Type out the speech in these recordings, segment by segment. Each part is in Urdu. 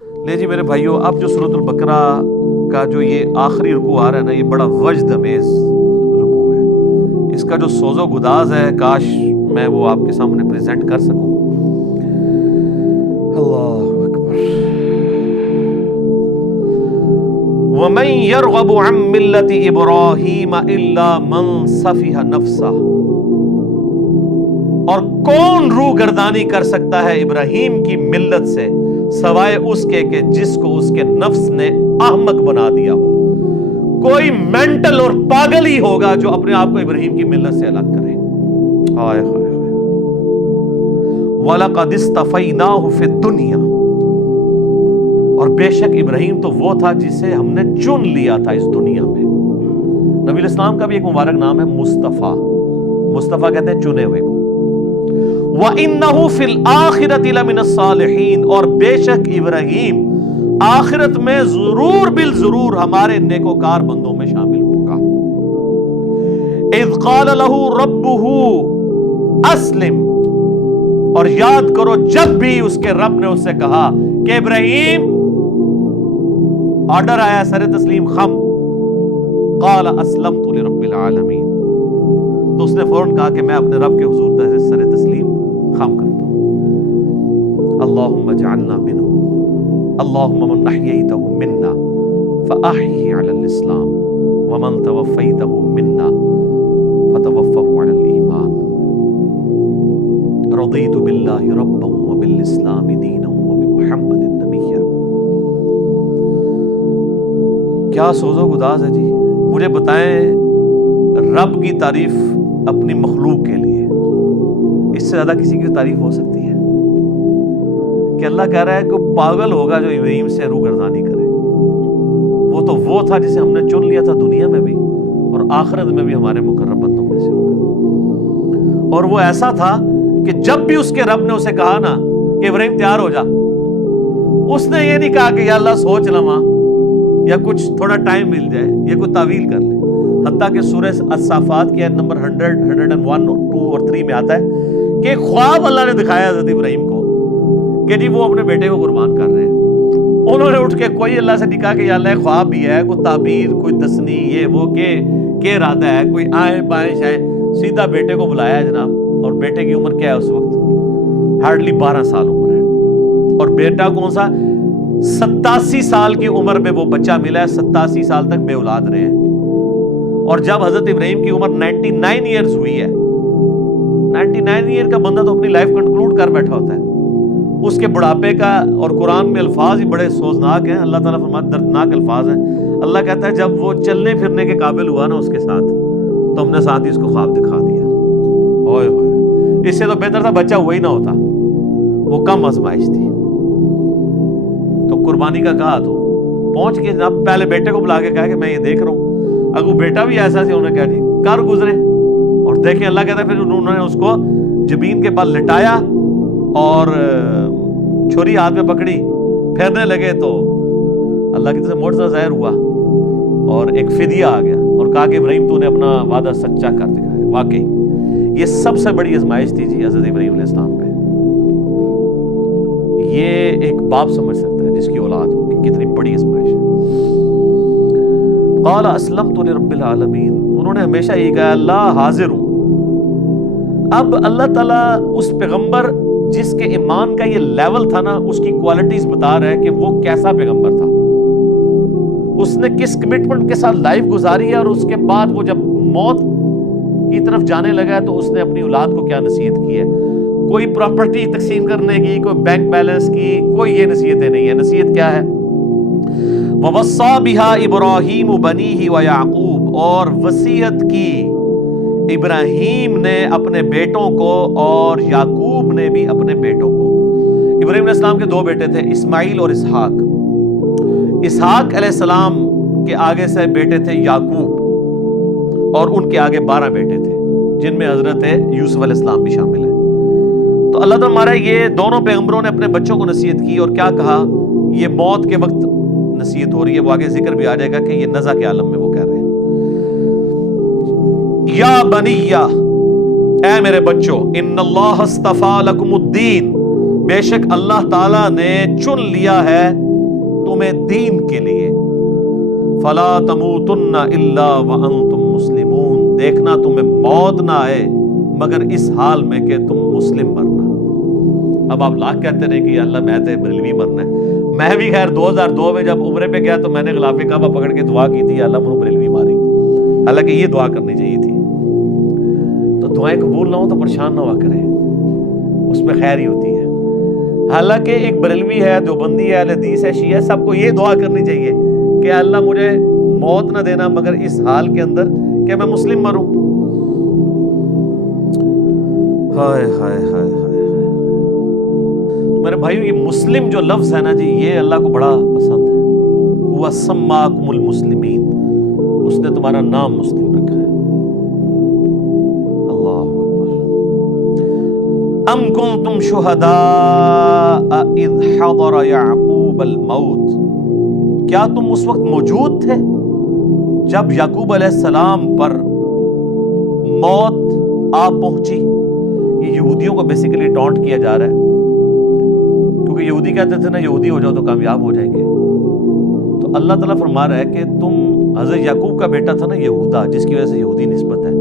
لے جی میرے بھائیوں، اب جو سورۃ البقرہ کا جو یہ آخری رکوع آ رہا ہے نا، یہ بڑا وجد امیز رکوع ہے. اس کا جو سوز و گداز ہے، کاش میں وہ آپ کے سامنے پریزنٹ کر سکوں. اللہ اکبر. وَمَن يَرْغَبُ عَن مِّلَّةِ إِبْرَاهِيمَ إِلَّا مَن سَفِهَ نَفْسَهُ، اور کون روگردانی کر سکتا ہے ابراہیم کی ملت سے سوائے اس کے کہ جس کو اس کے نفس نے احمق بنا دیا ہو. کوئی مینٹل اور پاگل ہی ہوگا جو اپنے آپ کو ابراہیم کی ملت سے الگ کرے. ہائے ہائے ہائے. وَلَقَدِ اصْطَفَيْنَاهُ فِي الدُّنْيَا، اور بے شک ابراہیم تو وہ تھا جسے ہم نے چن لیا تھا اس دنیا میں. نبی الاسلام کا بھی ایک مبارک نام ہے مصطفیٰ. مصطفیٰ کہتے ہیں چنے ہوئے کو. وَإِنَّهُ فِي الْآخِرَةِ لَمِنَ الصَّالِحِينَ، اور بے شک ابراہیم آخرت میں ضرور بالضرور ہمارے نیکوکار بندوں میں شامل ہوگا. اِذْ قَالَ لَهُ رَبُّهُ أَسْلِمْ، اور یاد کرو جب بھی اس کے رب نے اس سے کہا کہ ابراہیم، آرڈر آیا سر تسلیم خم. قَالَ أَسْلَمْتُ لِرَبِّ الْعَالَمِينَ، تو اس نے فوراً کہا کہ میں اپنے رب کے حضور سر تسلیم خم کرتا ہوں. اللہم اجعلنا منہ، اللہم من احییتہ منا فاحیہ علی الاسلام ومن توفیتہ منا فتوفہ علی الایمان. رضیت باللہ ربا وبالاسلام دینا وبمحمد نبیا. کیا سوز و گداز ہے جی. مجھے بتائیں رب کی تعریف اپنی مخلوق کے لیے اس سے زیادہ کسی کی تعریف ہو سکتی ہے؟ کہ اللہ کہہ رہا ہے کہ پاگل ہوگا جو ابراہیم سے روگردانی کرے. وہ تو وہ تھا جسے ہم نے چن لیا تھا دنیا میں بھی اور آخرت میں بھی ہمارے مقرب بندوں میں سے ہوگا. اور وہ ایسا تھا کہ جب بھی اس کے رب نے اسے کہا نا کہ ابراہیم تیار ہو جا، اس نے یہ نہیں کہا کہ یا اللہ سوچ لواں یا کچھ تھوڑا ٹائم مل جائے یا کوئی تعویل کر لے. حتیٰ کہ سورہ الصافات کی آیت نمبر 100، 101، 2 اور 3 میں آتا ہے کہ خواب اللہ نے دکھایا حضرت ابراہیم کو کہ جی وہ اپنے بیٹے کو قربان کر رہے ہیں. انہوں نے اٹھ کے کوئی اللہ سے نہیں کہا کہ یا اللہ خواب بھی ہے، کوئی تعبیر، کوئی دسنی، یہ وہ کہ ارادہ ہے، کوئی آئیں بائیں شائیں. سیدھا بیٹے کو بلایا ہے جناب. اور بیٹے کی عمر کیا ہے اس وقت؟ ہارڈلی 12 سال عمر ہے. اور بیٹا کون سا؟ 87 سال کی عمر میں وہ بچہ ملا ہے. 87 سال تک بے اولاد رہے ہیں. اور جب حضرت ابراہیم کی عمر 99 ایئرز ہوئی ہے، 99 ایئر کا بندہ تو اپنی لائف کنکلوڈ کر بیٹھا ہوتا ہے. اس کے بڑھاپے کا، اور قرآن میں الفاظ ہی بڑے سوزناک ہیں. اللہ تعالیٰ فرماتا ہے دردناک الفاظ ہیں. اللہ کہتا ہے جب وہ چلنے پھرنے کے قابل ہوا نا اس کے ساتھ، تو ہم نے ساتھ ہی اس کو خواب دکھا دیا. اوئے ہوئے، اس سے تو بہتر تھا بچہ ہوا ہی نہ ہوتا. وہ کم آزمائش تھی. تو قربانی کا کہا تو پہنچ کے جناب پہلے بیٹے کو بلا کے کہا کہ میں یہ دیکھ رہا ہوں. اگر بیٹا بھی ایسا سی، انہوں نے کہا جی کر گزرے. اور دیکھیں اللہ کہتا ہے پھر انہوں نے اس کو جبین کے بعد لٹایا اور چھری ہاتھ میں پکڑی، پھیرنے لگے تو اللہ کی طرف سے معجزہ ظاہر ہوا اور ایک فدیہ آ گیا اور کہا کہ ابراہیم تو نے اپنا وعدہ سچا کر دکھایا. واقعی یہ سب سے بڑی آزمائش تھی جی حضرت ابراہیم علیہ السلام پہ. یہ ایک باپ سمجھ سکتا ہے جس کی اولاد ہو کہ کتنی بڑی آزمائش ہے. قال اسلمت لرب العالمین، انہوں نے ہمیشہ یہ کہا اللہ حاضر ہوں. اب اللہ تعالیٰ اس پیغمبر جس کے ایمان کا یہ لیول تھا نا، اس کی کوالٹیز بتا رہا ہے کہ وہ کیسا پیغمبر تھا. اس نے کس کمٹمنٹ کے ساتھ لائف گزاری ہے، اور اس کے بعد وہ جب موت کی طرف جانے لگا ہے تو اس نے اپنی اولاد کو کیا نصیحت کی ہے. کوئی پراپرٹی تقسیم کرنے کی، کوئی بینک بیلنس کی، کوئی یہ نصیحتیں نہیں ہے. نصیحت کیا ہے؟ وَوَصَّى بِهَا إِبْرَاهِيمُ بَنِيهِ وَيَعْقُوبُ، اور وصیت کی ابراہیم نے اپنے بیٹوں کو اور یعقوب نے بھی اپنے بیٹوں کو. ابراہیم علیہ السلام کے 2 بیٹے تھے، اسماعیل اور اسحاق. اسحاق علیہ السلام کے آگے سے بیٹے تھے یعقوب، اور ان کے آگے 12 بیٹے تھے جن میں حضرت یوسف علیہ السلام بھی شامل ہیں. تو اللہ تعالیٰ ہمارا یہ دونوں پیغمبروں نے اپنے بچوں کو نصیحت کی، اور کیا کہا؟ یہ موت کے وقت نصیحت ہو رہی ہے، وہ آگے ذکر بھی آ جائے گا کہ یہ نزع کے عالم میں وہ کہہ رہے ہیں یا بنیہ، اے میرے بچوں، ان اللہ اصطفیٰ لکم الدین، بے شک اللہ تعالیٰ نے چن لیا ہے تمہیں دین کے لیے، فلا تموتن الا وانتم مسلمون، دیکھنا تمہیں موت نہ آئے مگر اس حال میں کہ تم مسلم مرنا۔ اب آپ لاکھ کہتے رہے کہ یا اللہ میں تو بریلوی مرنا ہے۔ میں بھی خیر 2002 میں جب عمرے پہ گیا تو میں نے غلاف کعبہ پکڑ کے دعا کی تھی، یا اللہ مجھے بریلوی ماری، حالانکہ یہ دعا کرنی چاہیے تھی۔ تو دعائیں قبول نہ ہو تو پریشان نہ ہوا کریں، اس میں خیر ہی ہوتی ہے۔ حالانکہ ایک بریلوی ہے، دیوبندی ہے، اہل حدیث ہے، شیعہ، سب کو یہ دعا کرنی چاہیے کہ اللہ مجھے موت نہ دینا مگر اس حال کے اندر کہ میں مسلم مروں۔ ہائے ہائے ہائے ہائے، میرے بھائیو یہ مسلم جو لفظ ہے نا جی، یہ اللہ کو بڑا پسند ہے۔ ہوا سماکم المسلمین، اس نے تمہارا نام مسلم رکھا ہے۔ اللہ اکبر۔ ام کنتم شہداء اذ حضر یعقوب الموت، کیا تم اس وقت موجود تھے جب یعقوب علیہ السلام پر موت آ پہنچی؟ یہ یہودیوں کو بیسیکلی ٹونٹ کیا جا رہا ہے، کیونکہ یہودی کہتے تھے نا یہودی ہو جاؤ تو کامیاب ہو جائیں گے۔ تو اللہ تعالیٰ فرما رہا ہے کہ تم حضرت یعقوب کا بیٹا تھا نا یہودا، جس کی وجہ سے یہودی نسبت ہے،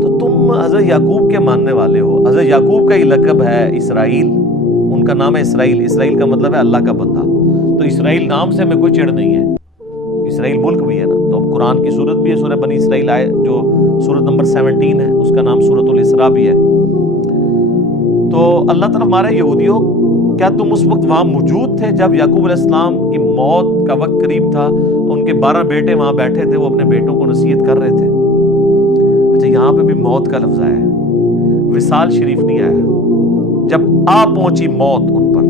تو تم حضرت یعقوب کے ماننے والے ہو۔ حضرت یعقوب کا ہی لقب ہے اسرائیل، ان کا نام ہے اسرائیل۔ اسرائیل کا مطلب ہے اللہ کا بندہ، تو اسرائیل نام سے ہمیں کوئی چڑ نہیں ہے، اسرائیل ملک بھی ہے نا۔ تو قرآن کی سورت بھی ہے، سورہ بنی اسرائیل آئے جو سورت نمبر 17 ہے، اس کا نام سورۃ الاسراء بھی ہے۔ تو اللہ تعالیٰ ہمارے یہودیوں، کیا تم اس وقت وہاں موجود تھے جب یعقوب علیہ السلام کی موت کا وقت قریب تھا؟ ان کے 12 بیٹے وہاں بیٹھے تھے، وہ اپنے بیٹوں کو نصیحت کر رہے تھے۔ اچھا یہاں پہ بھی موت کا لفظ آیا ہے، وصال شریف نہیں آیا۔ جب آ پہنچی موت ان پر،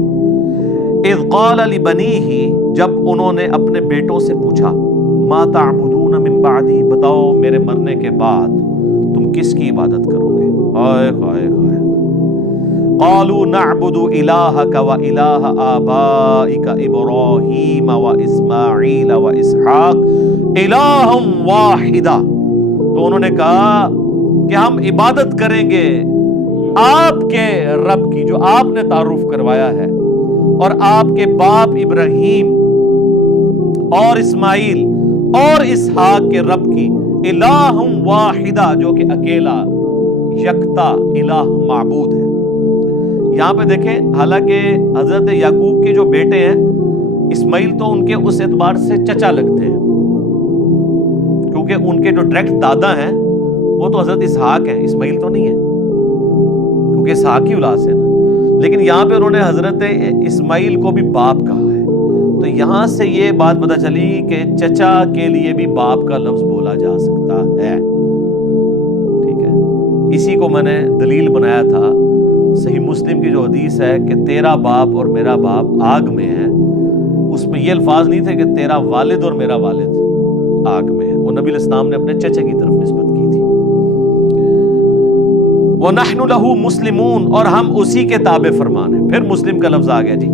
اذ قال لبنیہ، جب انہوں نے اپنے بیٹوں سے پوچھا، ما تعبدون من بعدی، بتاؤ میرے مرنے کے بعد تم کس کی عبادت کرو گے؟ ہائے ہائے ہائے، قالوا نعبد الہک و الہ آبائک ابراہیم و اسماعیل و اسحاق الہ واحدا، تو انہوں نے کہا کہ ہم عبادت کریں گے آپ کے رب کی جو آپ نے تعارف کروایا ہے، اور آپ کے باپ ابراہیم اور اسماعیل اور اسحاق کے رب کی، الہ واحدہ، جو کہ اکیلا یکتا الہ معبود ہے۔ یہاں پہ دیکھیں، حالانکہ حضرت یعقوب کے جو بیٹے ہیں اسماعیل تو ان کے اس اعتبار سے چچا لگتے ہیں، کیونکہ ان کے جو ڈائریکٹ دادا ہیں وہ تو حضرت اسحاق ہیں، اسماعیل تو نہیں ہے، کیونکہ اسحاق کی اولاد سے نا۔ لیکن یہاں پہ انہوں نے حضرت اسماعیل کو بھی باپ کہا ہے، تو یہاں سے یہ بات پتہ چلی کہ چچا کے لیے بھی باپ کا لفظ بولا جا سکتا ہے، ٹھیک ہے۔ اسی کو میں نے دلیل بنایا تھا، صحیح مسلم کی جو حدیث ہے کہ تیرا باپ اور میرا باپ آگ میں ہے، اس میں یہ الفاظ نہیں تھے کہ تیرا والد اور میرا والد آگ میں ہے، وہ نبی علیہ السلام نے اپنے چچے کی طرف نسبت کی تھی۔ وَنَحْنُ لَهُ مُسْلِمُونَ، اور ہم اسی کے تابع فرمان ہیں۔ پھر مسلم کا لفظ آ گیا جی،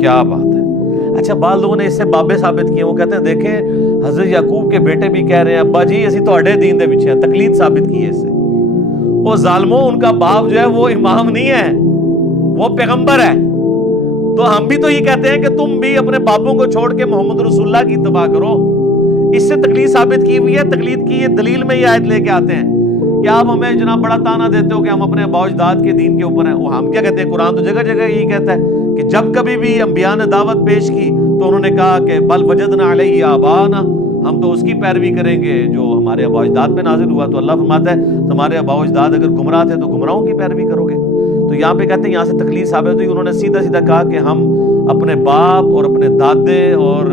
کیا بات ہے۔ اچھا بعض لوگوں نے اس سے بابے ثابت کیے، وہ کہتے ہیں دیکھیں حضرت یعقوب کے بیٹے بھی کہہ رہے ہیں ابا جی اسی تہاڈے دین دے پیچھے ہیں، تقلید ثابت کی ہے اس سے۔ وہ ظالموں، ان کا باپ جو ہے وہ امام نہیں ہے، وہ پیغمبر ہے۔ تو ہم بھی تو یہ کہتے ہیں کہ تم بھی اپنے باپوں کو چھوڑ کے محمد رسول اللہ کی اتباع کرو، اس سے تقلید ثابت کی ہوئی ہے۔ تقلید کی یہ دلیل میں یہ آیت لے کے آتے ہیں کہ آپ ہمیں جناب بڑا تانا دیتے ہو کہ ہم اپنے آباء و اجداد کے دین کے اوپر ہیں۔ وہ ہم کیا کہتے ہیں، قرآن تو جگہ جگہ یہی کہتا ہے کہ جب کبھی بھی انبیاء نے دعوت پیش کی تو انہوں نے کہا کہ بل وجدنا علیہ آباءنا، ہم تو اس کی پیروی کریں گے جو ہمارے آباء و اجداد پہ نازل ہوا۔ تو اللہ فرماتا ہے تمہارے آباء و اجداد اگر گمراہ تھے تو گمراہوں کی پیروی کرو گے۔ تو یہاں پہ کہتے ہیں یہاں سے تقلید ثابت ہوئی، انہوں نے سیدھا سیدھا کہا کہ ہم اپنے باپ اور اپنے دادے اور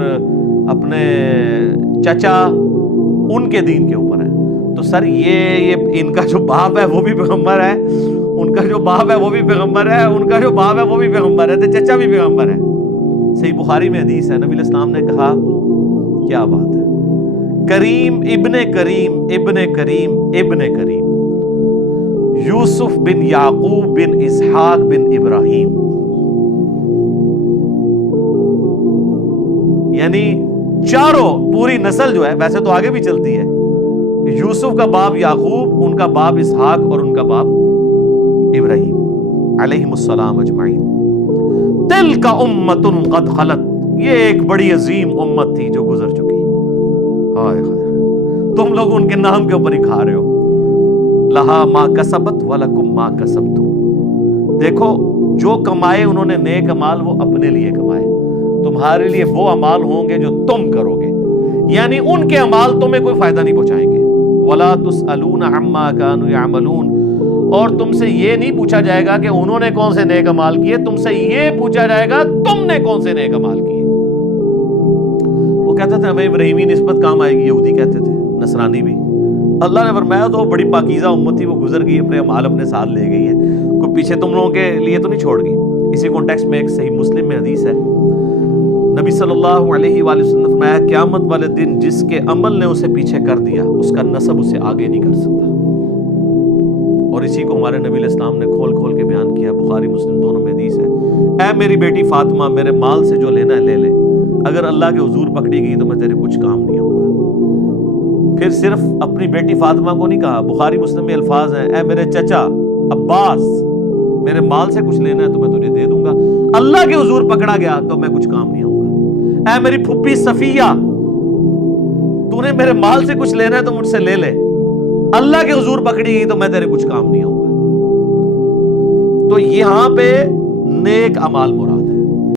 اپنے چچا ان کے دین کے اوپر ہیں۔ تو سر یہ ان کا جو باپ ہے وہ بھی پیغمبر ہے، ان کا جو باپ ہے وہ بھی پیغمبر ہے، ان کا جو باپ ہے وہ بھی پیغمبر ہے، تو چچا بھی پیغمبر ہے۔ صحیح بخاری میں حدیث ہے، نبی علیہ السلام نے کہا، کیا بات ہے، کریم ابن کریم ابن کریم ابن کریم، یوسف بن یعقوب بن اسحاق بن ابراہیم، یعنی چاروں پوری نسل جو ہے، ویسے تو آگے بھی چلتی ہے، یوسف کا باپ یعقوب، ان کا باپ اسحاق اور ان کا باپ ابراہیم علیہم السلام اجمعین۔ تلک امۃ قد خلت، یہ ایک بڑی عظیم امت تھی جو گزر چکی، ہائے ہائے تم لوگ ان کے نام کے اوپر ہی کھا رہے ہو، لہا ما کسبت ولکم ما کسبتم، دیکھو جو کمائے انہوں نے نیک اعمال وہ اپنے لیے کمائے، تمہارے لیے وہ اعمال ہوں گے جو تم کرو گے، یعنی ان کے اعمال تمہیں کوئی فائدہ نہیں پہنچائیں گے، ولا تسألون عما كانوا يعملون، اور تم سے یہ نہیں پوچھا جائے گا کہ انہوں نے کون سے نیک اعمال کیے، تم سے یہ پوچھا جائے گا تم نے کون سے نیک اعمال کیے۔ وہ کہتے تھے ہمیں ابراہیمی نسبت کام آئے گی، یہودی کہتے تھے، نصرانی بھی، اللہ نے فرمایا تو بڑی پاکیزہ امت تھی، وہ گزر گئی، اپنے اعمال اپنے ساتھ لے گئی ہے، کوئی پیچھے تم لوگوں کے لیے تو نہیں چھوڑ گئی۔ اسی کانٹیکسٹ میں ایک صحیح مسلم میں حدیث ہے، نبی صلی اللہ علیہ وآلہ وسلم نے فرمایا قیامت والے دن جس کے عمل نے اسے پیچھے کر دیا اس کا نسب اسے آگے نہیں کر سکتا، اور اسی کو ہمارے نبی علیہ السلام نے کھول کھول کے بیان کیا، بخاری مسلم دونوں میں حدیث ہے، اے میری بیٹی فاطمہ میرے مال سے جو لینا ہے لے لے، اگر اللہ کے حضور پکڑی گئی تو میں تیرے کچھ کام نہیں آؤں گا۔ پھر صرف اپنی بیٹی فاطمہ کو نہیں کہا، بخاری مسلم میں الفاظ ہیں، اے میرے چچا عباس میرے مال سے کچھ لینا ہے تو میں تجھے دے دوں گا، اللہ کے حضور پکڑا گیا تو میں کچھ کام نہیں آؤں گا۔ اے میری پھپھی صفیہ تو نے میرے مال سے کچھ لینا ہے تو مجھ سے لے لے، اللہ کے حضور پکڑی گئی تو میں تیرے کچھ کام نہیں آؤں گا۔ تو یہاں پہ نیک اعمال مراد